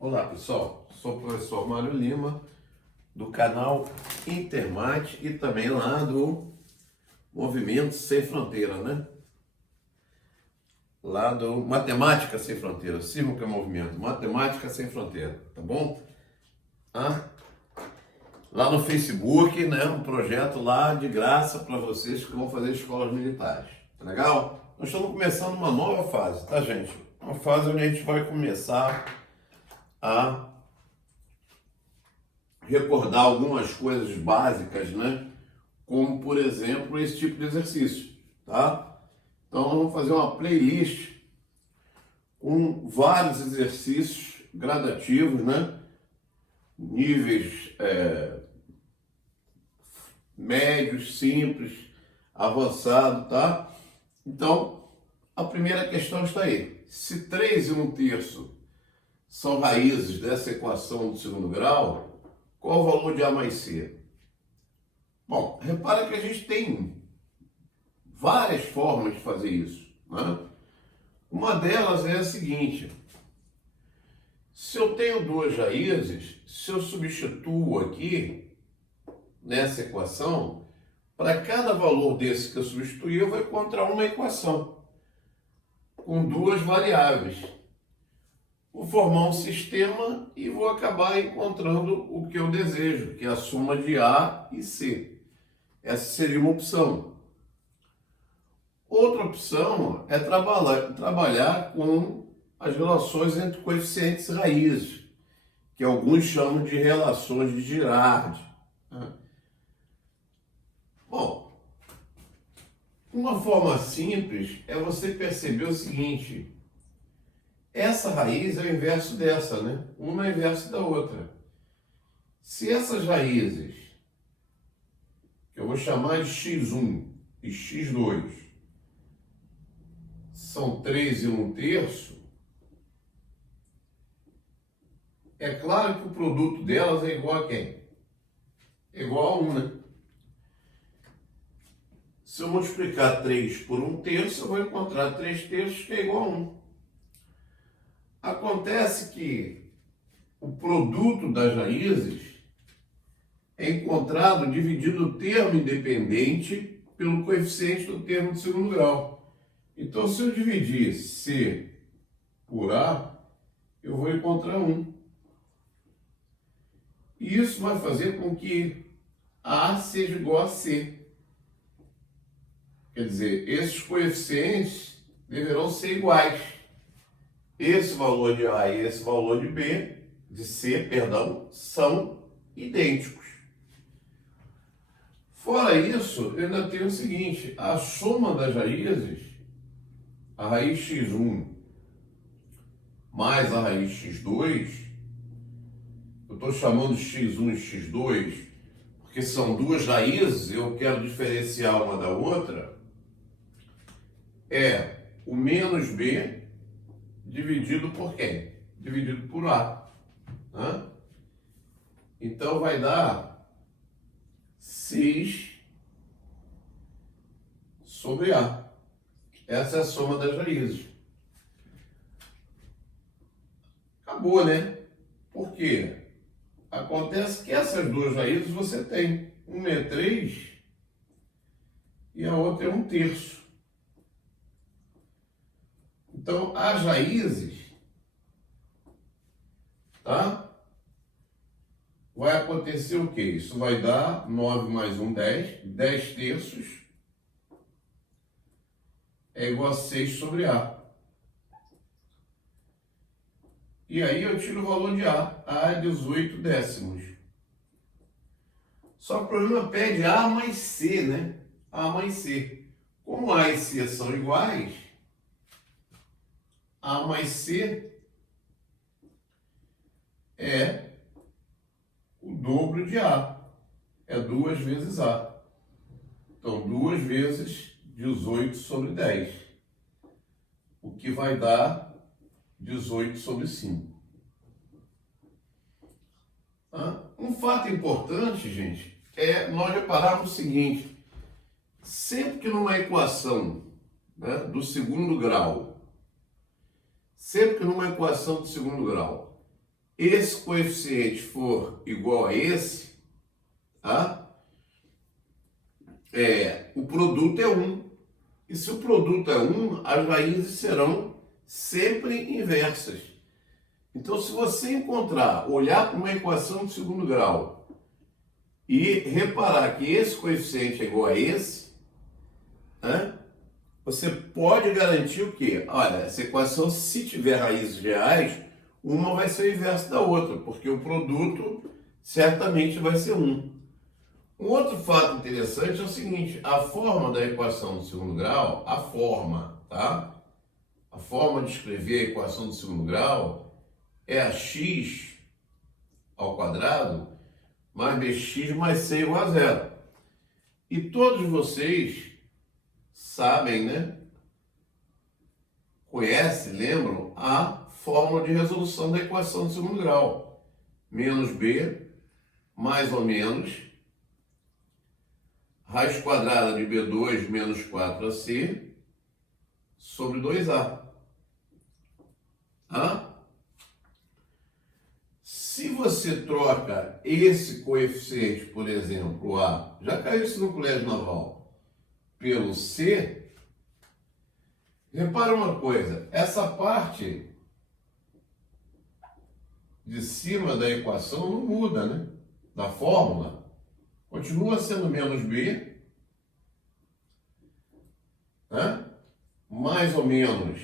Olá pessoal, sou o professor Mário Lima do canal Intermate e também lá do Movimento Sem Fronteira, né? Lá do Matemática Sem Fronteira, sirva que é movimento, Matemática Sem Fronteira, tá bom? Lá no Facebook, né? Um projeto lá de graça para vocês que vão fazer escolas militares, tá legal? Nós estamos começando uma nova fase, tá gente? Uma fase onde a gente vai começar a recordar algumas coisas básicas, né? Como, por exemplo, esse tipo de exercício, tá? Então, nós vamos fazer uma playlist com vários exercícios gradativos, né? Níveis médios, simples, avançado, tá? Então, a primeira questão está aí. Se 3 e 1/3 são raízes dessa equação do segundo grau, qual o valor de A mais C? Bom, repara que a gente tem várias formas de fazer isso, né? Uma delas é a seguinte: se eu tenho duas raízes, se eu substituo aqui nessa equação, para cada valor desse que eu substituir, eu vou encontrar uma equação com duas variáveis. Vou formar um sistema e vou acabar encontrando o que eu desejo, que é a soma de A e C. Essa seria uma opção. Outra opção é trabalhar com as relações entre coeficientes raízes, que alguns chamam de relações de Girardi. Bom, uma forma simples é você perceber o seguinte: essa raiz é o inverso dessa, né? Uma é o inverso da outra. Se essas raízes, que eu vou chamar de x1 e x2, são 3 e 1/3, é claro que o produto delas é igual a quem? É igual a 1, né? Se eu multiplicar 3 por 1/3, eu vou encontrar 3/3 que é igual a 1. Acontece que o produto das raízes é encontrado dividindo o termo independente pelo coeficiente do termo de segundo grau. Então, se eu dividir C por A, eu vou encontrar 1. E isso vai fazer com que A seja igual a C. Quer dizer, esses coeficientes deverão ser iguais. Esse valor de A e esse valor de C, são idênticos. Fora isso, eu ainda tenho o seguinte: a soma das raízes, a raiz x1 mais a raiz x2, eu estou chamando de x1 e x2 porque são duas raízes e eu quero diferenciar uma da outra, é o menos b dividido por quem? Dividido por A. Né? Então vai dar 6 sobre A. Essa é a soma das raízes. Acabou, né? Por quê? Acontece que essas duas raízes você tem. Uma é 3 e a outra é 1/3. Então, as raízes, tá? Vai acontecer o quê? Isso vai dar 9 mais 1, 10. 10/3 é igual a 6 sobre A. E aí eu tiro o valor de A. A é 18 décimos. Só que o problema pede A mais C, né? A mais C. Como A e C são iguais, A mais C é o dobro de A. É 2 vezes A. Então, 2 vezes 18 sobre 10. O que vai dar 18 sobre 5. Um fato importante, gente, é nós repararmos o seguinte: sempre que numa equação, né, do segundo grau, esse coeficiente for igual a esse, tá? O produto é 1. E se o produto é 1, as raízes serão sempre inversas. Então, se você olhar para uma equação de segundo grau e reparar que esse coeficiente é igual a esse, né? Você pode garantir o quê? Olha, essa equação, se tiver raízes reais, uma vai ser inversa da outra, porque o produto certamente vai ser 1. Um outro fato interessante é o seguinte: a forma da equação do segundo grau, tá? A forma de escrever a equação do segundo grau é a x ao quadrado mais bx mais c igual a zero. E todos vocês sabem, né? Conhecem, lembram a fórmula de resolução da equação do segundo grau. Menos b, mais ou menos, raiz quadrada de b2 menos 4ac sobre 2a. Se você troca esse coeficiente, por exemplo, A, já caiu isso no colégio naval, pelo C, repara uma coisa, essa parte de cima da equação não muda, né? Da fórmula. Continua sendo menos B, né? Mais ou menos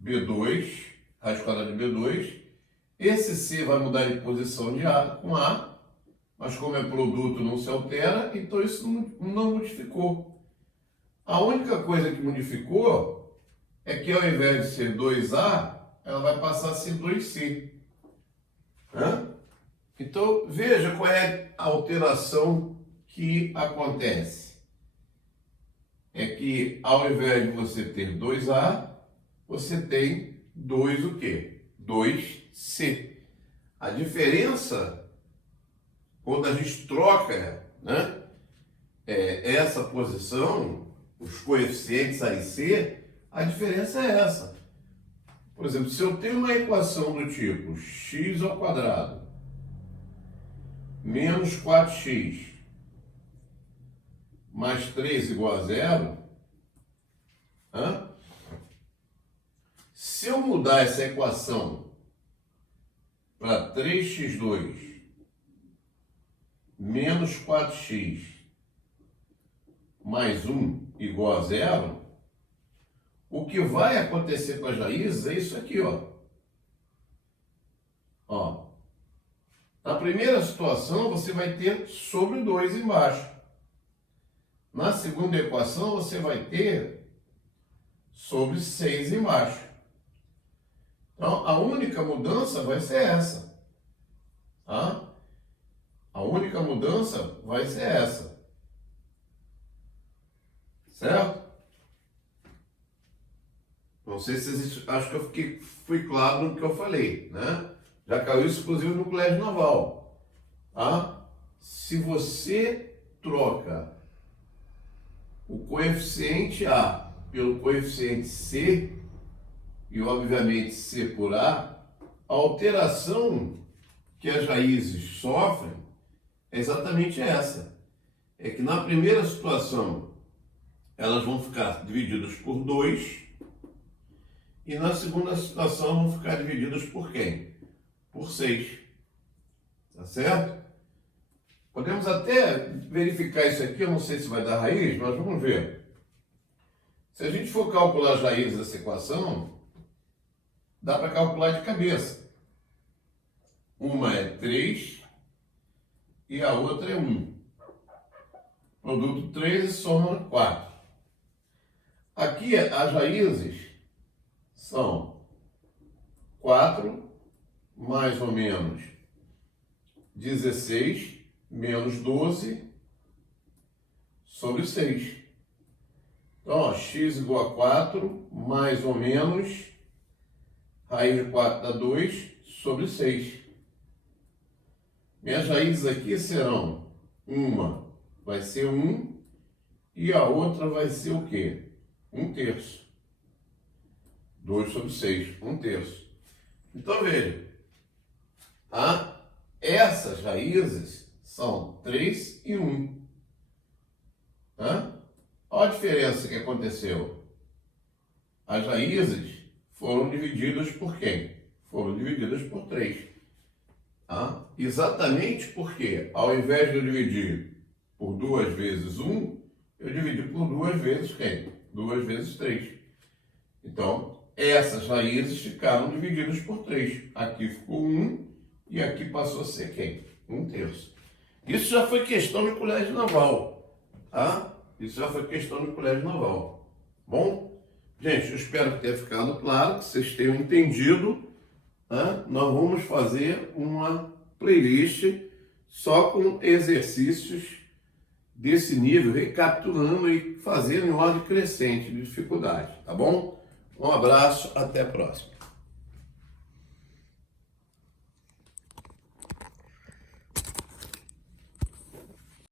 B2, raiz quadrada de B2. Esse C vai mudar de posição de A com A, mas como é produto não se altera, então isso não modificou. A única coisa que modificou é que ao invés de ser 2A, ela vai passar a ser 2C. Então veja qual é a alteração que acontece. É que ao invés de você ter 2A, você tem 2 o quê? 2C. A diferença, quando a gente troca, né, essa posição, os coeficientes A e C, a diferença é essa. Por exemplo, se eu tenho uma equação do tipo x ao quadrado menos 4x mais 3 igual a zero, se eu mudar essa equação para 3x2 menos 4x mais 1 igual a zero, o que vai acontecer com as raízes é isso aqui, ó. Na primeira situação, você vai ter sobre 2 embaixo. Na segunda equação, você vai ter sobre 6 embaixo. Então, a única mudança vai ser essa. Tá? A única mudança vai ser essa. Certo? Não sei se existe, acho que eu fui claro no que eu falei, né? Já caiu isso, inclusive, no colégio naval. Tá? Se você troca o coeficiente A pelo coeficiente C, e obviamente C por A, a alteração que as raízes sofrem é exatamente essa. É que na primeira situação elas vão ficar divididas por 2 e na segunda situação vão ficar divididas por quem? Por 6. Tá certo? Podemos até verificar isso aqui, eu não sei se vai dar raiz, mas vamos ver. Se a gente for calcular as raízes dessa equação, dá para calcular de cabeça. Uma é 3 e a outra é 1. Produto 3 e soma 4. Aqui as raízes são 4 mais ou menos 16 menos 12 sobre 6. Então, ó, x igual a 4 mais ou menos raiz de 4 dá 2 sobre 6. Minhas raízes aqui serão, uma vai ser 1 e a outra vai ser o quê? 1/3. 2 sobre 6, 1/3. Então veja, essas raízes são 3 e 1. Olha a diferença que aconteceu. As raízes foram divididas por quem? Foram divididas por 3. Exatamente porque, ao invés de eu dividir por 2 vezes 1, eu dividi por 2 vezes quem? 2 vezes 3. Então, essas raízes ficaram divididas por 3. Aqui ficou 1 e aqui passou a ser quem? 1/3. Isso já foi questão de colégio naval. Isso já foi questão de colégio naval. Bom, gente, eu espero que tenha ficado claro, que vocês tenham entendido. Nós vamos fazer uma playlist só com exercícios desse nível, recapitulando e fazendo em ordem crescente de dificuldade, tá bom? Um abraço, até a próxima.